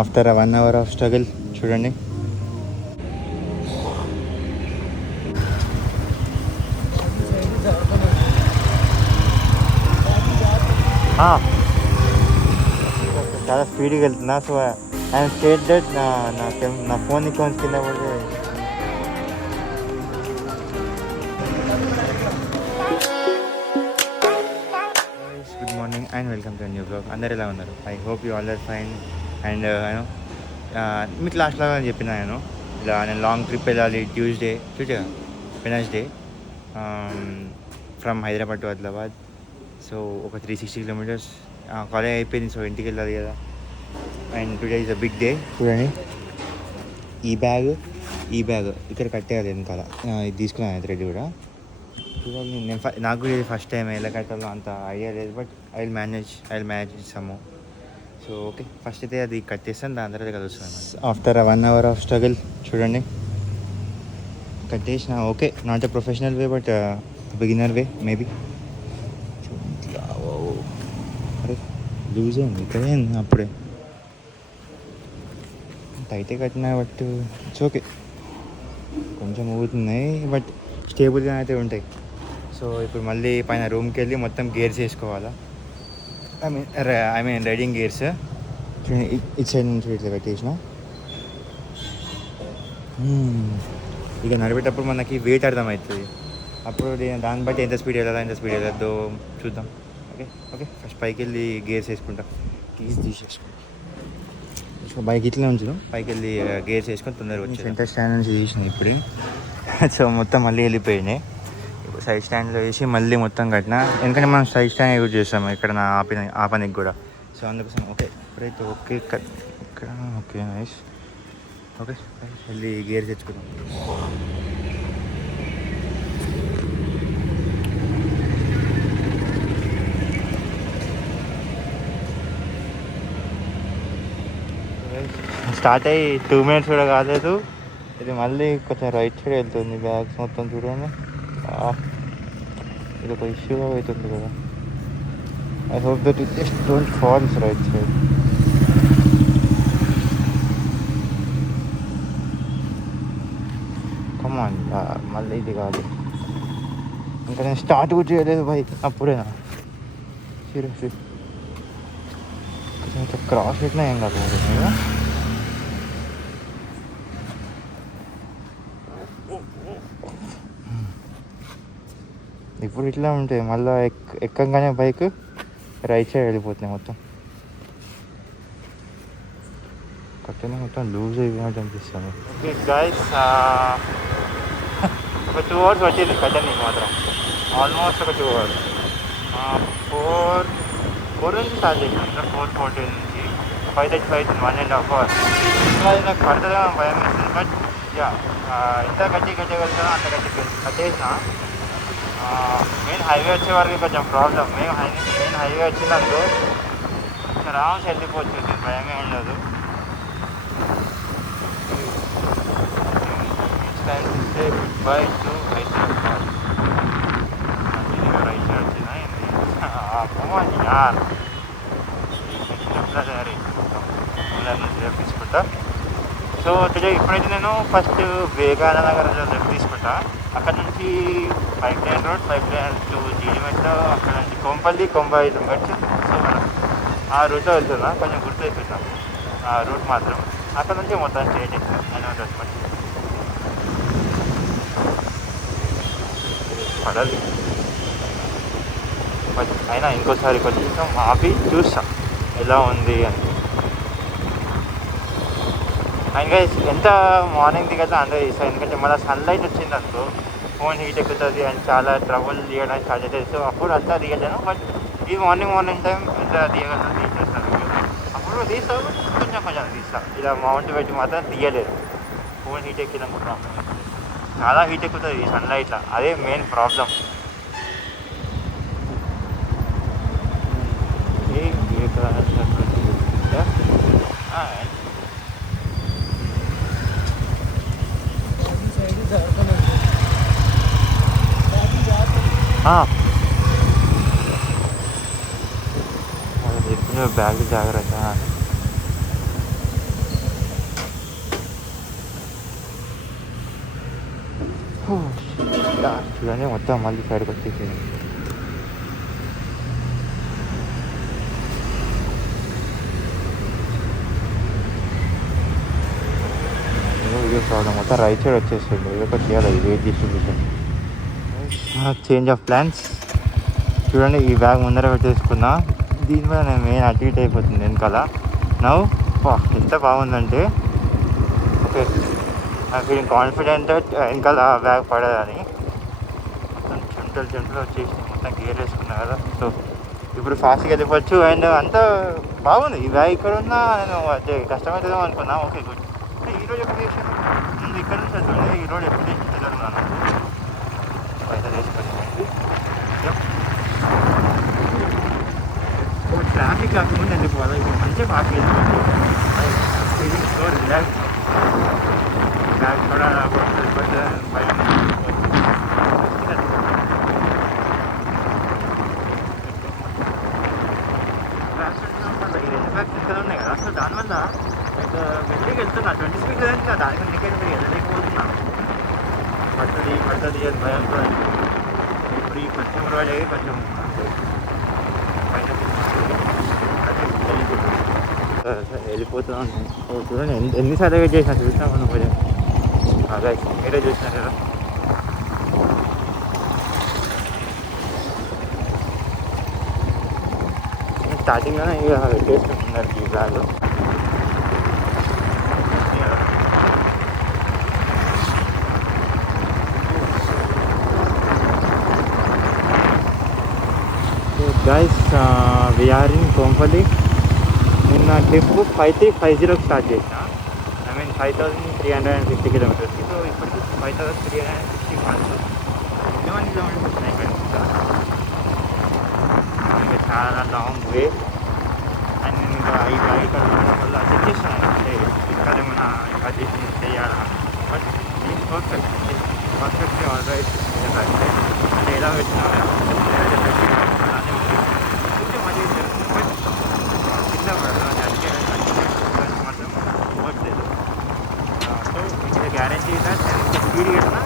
After 1 hour of struggle చూడండి. చాలా స్పీడ్గా వెళ్తున్నా. సో ఐఎమ్ స్టేట్ దట్ నా ఫోన్ అకౌంట్స్ కింద పడితే good morning and welcome to new vlog. అందరు ఎలా ఉన్నారు? I hope you all are fine. And you know మీకు లాస్ట్లో చెప్పిన ఇలా నేను లాంగ్ ట్రిప్ వెళ్ళాలి Tuesday Wednesday from Hyderabad to Adilabad. So ఒక 360 kilometers. కాలేజ్ అయిపోయింది, సో ఇంటికి వెళ్ళాలి కదా. And today is a big day. చూడండి, ఈ బ్యాగ్ ఇక్కడ కట్టేయాలి వెనకాల. ఇది తీసుకున్నాను అయితే కూడా. చూడాలి, నేను నాకు కూడా ఇది ఫస్ట్ టైం ఎలా కట్టాలో అంత ఐడియా లేదు. But I will manage some. So okay, first అయితే అది కట్టేస్తాను, దాని తర్వాత కలుస్తాను. ఆఫ్టర్ 1 hour ఆఫ్ స్ట్రగుల్ చూడండి కట్టేసిన. Okay, not a professional way but beginner way maybe. అరే లూజ్ అయింది ఇక్కడ అప్పుడే. టైటే కట్టినా బట్ ఇట్స్ ఓకే, కొంచెం ఊగుతున్నాయి బట్ స్టేబుల్గా అయితే ఉంటాయి. సో ఇప్పుడు మళ్ళీ పైన రూమ్కి వెళ్ళి మొత్తం గేర్స్ వేసుకోవాలా. I mean riding gears. ఇటు సైడ్ నుంచి ఇట్లా పెట్టేసిన. ఇక నడిపేటప్పుడు మనకి వెయిట్ అర్థమవుతుంది. అప్పుడు దాన్ని బట్టి ఎంత స్పీడ్ వెళ్ళద్దో చూద్దాం. ఓకే ఫస్ట్ పైకి వెళ్ళి గేర్స్ వేసుకుంటా. కీస్ తీసేసుకుంటా. సో బైక్ ఇట్లా ఉంచు, పైకి వెళ్ళి గేర్స్ వేసుకొని తొందరగా వచ్చి సెంటర్ స్టాండ్ నుంచి తీసినాయి ఇప్పుడు. సో మొత్తం మళ్ళీ వెళ్ళిపోయినాయి. ఇప్పుడు సైడ్ స్టాండ్లో వేసి మళ్ళీ మొత్తం కట్టిన, ఎందుకంటే మనం సైడ్ స్టాండ్ యూజ్ చేస్తాము ఇక్కడ నా ఆపనికి కూడా. సో అందుకోసం ఓకే ఇప్పుడైతే ఓకే ఇక్కడ ఓకే నైస్. ఓకే వెళ్ళి గేర్స్ తెచ్చుకుందాం. స్టార్ట్ అయ్యి 2 minutes కూడా కాలేదు. ఇది మళ్ళీ కొంచెం రైట్ సైడ్ వెళ్తుంది. బ్యాగ్స్ మొత్తం చూడండి, ఇది ఒక ఇష్యూ అవుతుంది కదా. I hope that it just don't falls right side. Come on, మళ్ళీ ఇది కాదు. ఇంకా నేను స్టార్ట్ కూడా చేయలేదు బైక్ అప్పుడేనా. సీరియస్లీ కొంచెం క్రాస్ పెట్టినా ఏం కాదు కదా. ఇప్పుడు ఇట్లా ఉంటాయి, మళ్ళీ ఎక్కగానే బైక్ రైట్ సైడ్ వెళ్ళిపోతున్నాయి మొత్తం. కట్టిన మొత్తం లూజ్ అయిపోయినట్టు అనిపిస్తుంది. ఓకే గైస్, ఒక 2 hours పట్టింది కట్టడానికి మాత్రం. ఆల్మోస్ట్ ఒక 2 hours. 4 నుంచి స్టార్ట్ చేసాను, 4:40 నుంచి 5:35 1.5 hours. ఇంకా నాకు పడుతుందా భయం వేస్తుంది. బట్ ఎంత కట్టగలుగుతానో అంత కట్టేసిన. మెయిన్ హైవే వచ్చే వరకు కొంచెం ప్రాబ్లం. మెయిన్ హైవే వచ్చిందంటూ రామ్స్ వెళ్ళిపోవచ్చు, భయమే ఉండదు. Good bye to Hyderabad. Right side వచ్చిందా యార్ తయారీ లెఫ్ట్ తీసుకుంటా. సో ఇప్పుడైతే నేను ఫస్ట్ వివేకానందనగర్లో లెఫ్ట్ తీసుకుంటా. అక్కడ నుంచి పైప్ లైన్ టు జీడిమెట్, అక్కడ నుంచి కొంపల్లి మెట్స్. సో మనం ఆ రూట్లో వెళ్తున్నా, కొంచెం గుర్తు అయిపోతున్నాం ఆ రూట్ మాత్రం. అక్కడ నుంచి మొత్తం స్టేట్ పడాలి. అయినా ఇంకోసారి కొంచెం ఆపి చూస్తాం ఎలా ఉంది అని. అండ్ గైస్, ఎంత మార్నింగ్ దిగతా అందరూ చేస్తాం, ఎందుకంటే మళ్ళీ సన్లైట్ వచ్చింది అనుకో ఫోన్ హీట్ ఎక్కుతుంది అండ్ చాలా ట్రబుల్ తీయడానికి స్టార్ట్ అవుతుంది. సో అప్పుడు అంతా దిగలేను. బట్ ఈ మార్నింగ్ టైం ఎంత తీయగలను తీసేస్తాను. అప్పుడు తీస్తాను, కొంచెం తీస్తాను. ఇలా మౌంట్ పెట్టి మాత్రం తీయలేదు. ఫోన్ హీట్ ఎక్కినాక ప్రాబ్లం, చాలా హీట్ ఎక్కుతుంది ఈ సన్లైట్లో, అదే మెయిన్ ప్రాబ్లం. బ్యాగ్ జాగ్రత్త. చూడండి మొత్తం మళ్ళీ సైడ్కి వచ్చేసింది. వీడియో ప్రాబ్లం మొత్తం రైట్ సైడ్ వచ్చేస్తుంది. ఏదో ఒకటి చేయాలి wait distribution. Change of plans. చూడండి ఈ బ్యాగ్ ముందర పెట్టేసుకున్నా, దీనివల్ల నేను మెయిన్ అటు ఇటు అయిపోతుంది వెనకాల. నవ్వు ఎంత బాగుందంటే ఓకే, ఐ ఫీలింగ్ కాన్ఫిడెంట్ వెనకాల బ్యాగ్ పడదని. మొత్తం చెమటలు వచ్చేసి మొత్తం గేర్ వేసుకున్నా కదా, సో ఇప్పుడు ఫాస్ట్గా వెళ్ళిపోవచ్చు. అండ్ అంతా బాగుంది ఈ బ్యాగ్. ఇక్కడ ఉన్నా నేను అదే కష్టమవుతుందేమో అనుకున్నా. Okay good. ఈరోజు ఎప్పుడు చేసాను ముందు ఇక్కడ నుంచి చూడండి, ఈరోజు ఎప్పుడు చేసి తెలియదున్నాను పైసలు వేసుకొని. ట్రాఫిక్ కాకుండా వెళ్ళిపోవాలి. ఇప్పుడు మంచిగా పార్క్ వెళ్ళిపోవాలి. Feeling so relax. బ్యాగ్ కూడా ఇక్కడ ఉన్నాయి కదా, సో దానివల్ల మెల్లిగా వెళ్తున్నా 20 స్పీడ్ ఇంకా దానికి ఇండికేటర్ వెళ్ళలేకపోతున్నా. పడుతుంది అని భయంతో ఇప్పుడు ఈ కొంచెం రోడ్ కొంచెం వెళ్ళిపోతున్నాను. చూడండి ఎన్నిసార్లు వెయిట్ చేసినా చూసినా మనం కొంచెం బాగా మీరే చూసినా కదా. స్టార్టింగ్లోనే ఇక పెట్టేసుకుంటున్నారు ఈ bag. Guys we're in Kompally. నిన్న ట్రిప్ 5350 స్టార్ట్ చేసిన. ఐ మీన్ 5350 కిలోమీటర్స్కి. సో ఇప్పటికి 5360 మార్క్స్ 11 కిలోమీటర్స్ వచ్చినాయి ఇక్కడ. ఇంకా చాలా లాంగ్ వే. అండ్ నేను ఇంకా ఇక్కడ ఉండడం వల్ల చెక్ చేస్తున్నాను అంటే ఇక్కడ ఏమైనా అడ్జస్ట్ చేయాలా. బట్ దీని పర్ఫెక్ట్లీ ఆల్ రైట్. అంటే ఎలా పెట్టినా కింద మాత్రం పోవట్లేదు. సో ఇది గ్యారంటీ దట్ నేను స్పీడ్ పెట్టినా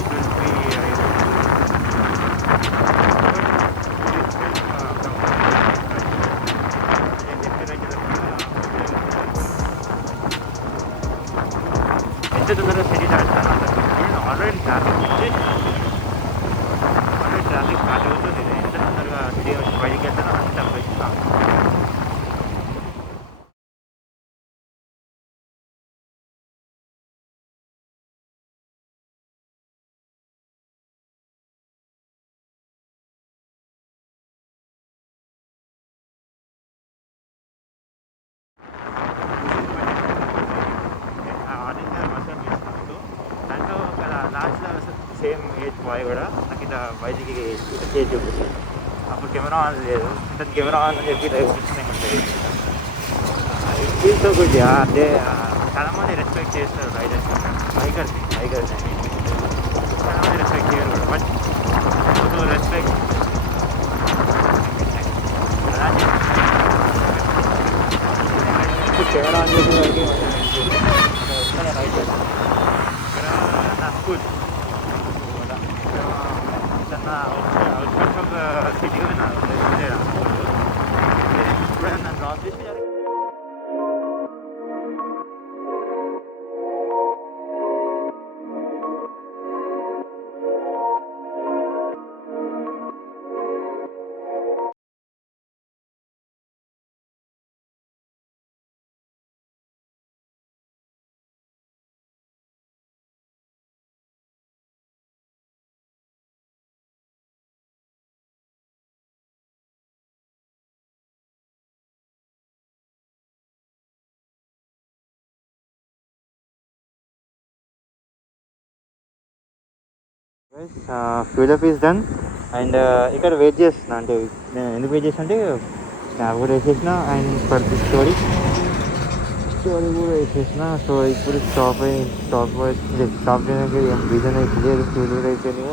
ఇట్ విల్ బి ఎంత తొందరగా సిటీ దాటుతాను నేను ఆల్రెడీ ట్రాఫిక్ స్టార్ట్ అవుతుంది. ఎంత తొందరగా సిటీ వచ్చి బయటికి వెళ్తానో అంత ఇస్తాను. దాంట్లో ఒక లాస్ట్లో సేమ్ ఏజ్ బాయ్ కూడా నాకు ఇట్లా బయటికి ఇట్లా చేసి చూపిస్తాను. అప్పుడు కెమెరా ఆన్ లేదు, అంటే కెమెరా ఆన్ అని చెప్పి ఇట్లా చూపిస్తున్నాయి ఉంటుంది. It feel so good. అంటే చాలామంది రెస్పెక్ట్ చేస్తారు రైడర్స్, బైకర్స్ చాలామంది రెస్పెక్ట్ చేయరు కూడా. బట్ రెస్పెక్ట్ కెమెరా ఆన్ చేసే వరకు రైట్ ఇక్కడ నా స్కూల్ సిటీగా నన్ను డ్రాప్ చేసి fuel up is done. And ఇక్కడ వెయిట్ చేస్తున్నా. అంటే నేను ఎందుకు వెయిట్ చేసిన అంటే స్నాప్ కూడా వేసేసిన అండ్ ఫర్ ది స్టోరీ కూడా వేసేసిన. సో ఇప్పుడు స్టాప్ చేయడానికి ఏం రీజన్ అయితే లేదు. ఫ్యూల్ కూడా అయిపోయింది,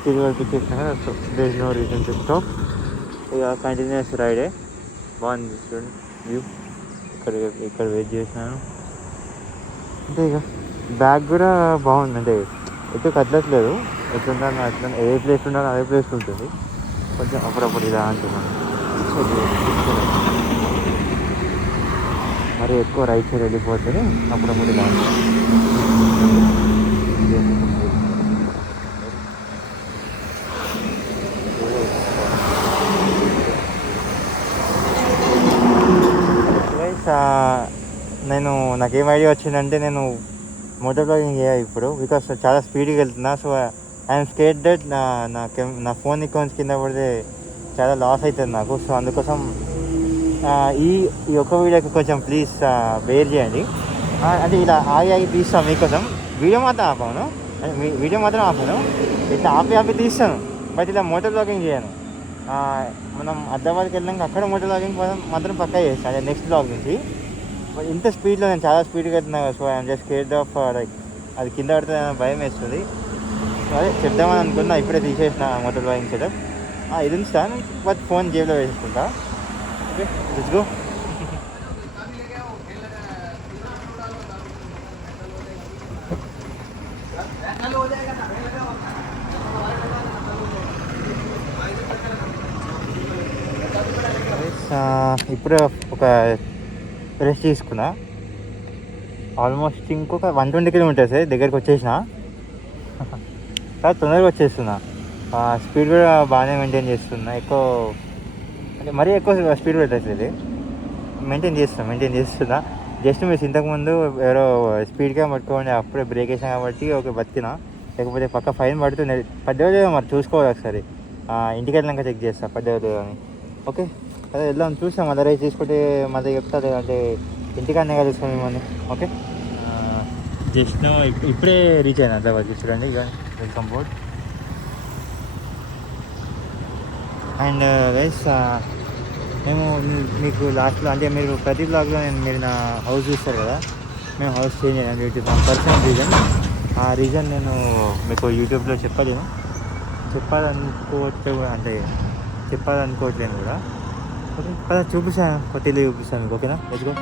ఫ్యూల్ వరకు ఇచ్చేసిన కదా. So there is no reason to stop. ఇక కంటిన్యూస్ రైడే. బాగుంది చూడండి వ్యూ. ఇక్కడ వెయిట్ చేసినాను. అంటే ఇక బ్యాగ్ కూడా బాగుంది, అంటే ఎటు కదలట్లేదు. ఎట్లుంటాను అట్లా ఏ ప్లేస్ ఉండాలో అదే ప్లేస్ ఉంటుంది. కొంచెం అప్పుడప్పుడు ఇలా అంటున్నాను. సో మరి ఎక్కువ రైట్ సైడ్ వెళ్ళిపోతే అప్పుడప్పుడు ఇలా నేను నాకేం ఐడియా వచ్చిందంటే నేను మోటార్ బ్లాగింగ్ చేయాలి ఇప్పుడు, బికాస్ చాలా స్పీడ్గా వెళ్తున్నా. సో ఐఎమ్ స్కేట్ దట్ నా ఫోన్ అకౌంట్స్ కింద పడితే చాలా లాస్ అవుతుంది నాకు. సో అందుకోసం ఈ ఈ ఒక్క వీడియోకి కొంచెం ప్లీజ్ బేర్ చేయండి. అంటే ఇలా ఆగి తీస్తాను మీకోసం. వీడియో మాత్రం ఆపాను, వీడియో మాత్రం ఆపాను, ఇట్లా ఆపి తీస్తాను. బట్ ఇలా మోటార్ బ్లాగింగ్ చేయను. మనం హైదరాబాద్కి వెళ్ళాక అక్కడ మోటార్ బ్లాగింగ్ మాత్రం పక్కా చేస్తాను, అదే నెక్స్ట్ బ్లాగ్ నుంచి. బట్ ఇంత స్పీడ్లో నేను చాలా స్పీడ్గా వెళ్తున్నాను. So I'm just scared of like అది కింద పడితే భయం వేస్తుంది. సో అదే చెప్దామని అనుకున్నా, ఇప్పుడే తీసేసిన మోటార్ బ్లాగింగ్ సెటప్. ఇది ఉంచుతాను, బట్ ఫోన్ జేబులో వేసుకుంటా. Okay, let's go. ఇప్పుడే ఒక రెస్ట్ తీసుకున్నా. ఆల్మోస్ట్ ఇంకొక 120 కిలోమీటర్స్ దగ్గరికి వచ్చేసిన. చాలా తొందరగా వచ్చేస్తున్నా. స్పీడ్ కూడా బాగానే మెయింటైన్ చేస్తున్నా. అంటే మరీ ఎక్కువ స్పీడ్ పెట్టట్లేదు, మెయింటైన్ చేస్తున్నా. జస్ట్ మీరు ఇంతకుముందు ఎవరో స్పీడ్గా పట్టుకోండి అప్పుడే బ్రేక్ వేసాం కాబట్టి ఓకే బతికినా. లేకపోతే పక్క ఫైన్ పడుతుంది. పడ్డేదో మరి చూసుకోవాలి ఒకసారి, ఇంటికి వెళ్ళాక చెక్ చేస్తా పడ్డేదో అని. ఓకే, అదే వెళ్దాం, చూసాం మళ్ళీ రైస్ తీసుకుంటే మళ్ళీ చెప్తారు, అంటే ఇంటికాడనే కలుస్తాం మిమ్మల్ని. ఓకే, జస్ట్ ఇప్పుడే రీచ్ అయినా హైదరాబాద్. చూడండి, వెల్కమ్ బోర్డ్. అండ్ రైస్ మేము మీకు లాస్ట్లో అంటే మీరు ప్రతి బ్లాగ్లో మీరు నా హౌస్ చూస్తారు కదా, మేము హౌస్ చేంజ్ అయ్యాను డ్యూటీ ఫ్రమ్ పర్సనల్ రీజన్. ఆ రీజన్ నేను మీకు యూట్యూబ్లో చెప్పాలనుకోవట్లేదు కూడా. ఓకే, చూపిస్తాను, కొత్త ఇల్లు చూపిస్తాను మీకు. ఓకేనా, లెట్స్ గో.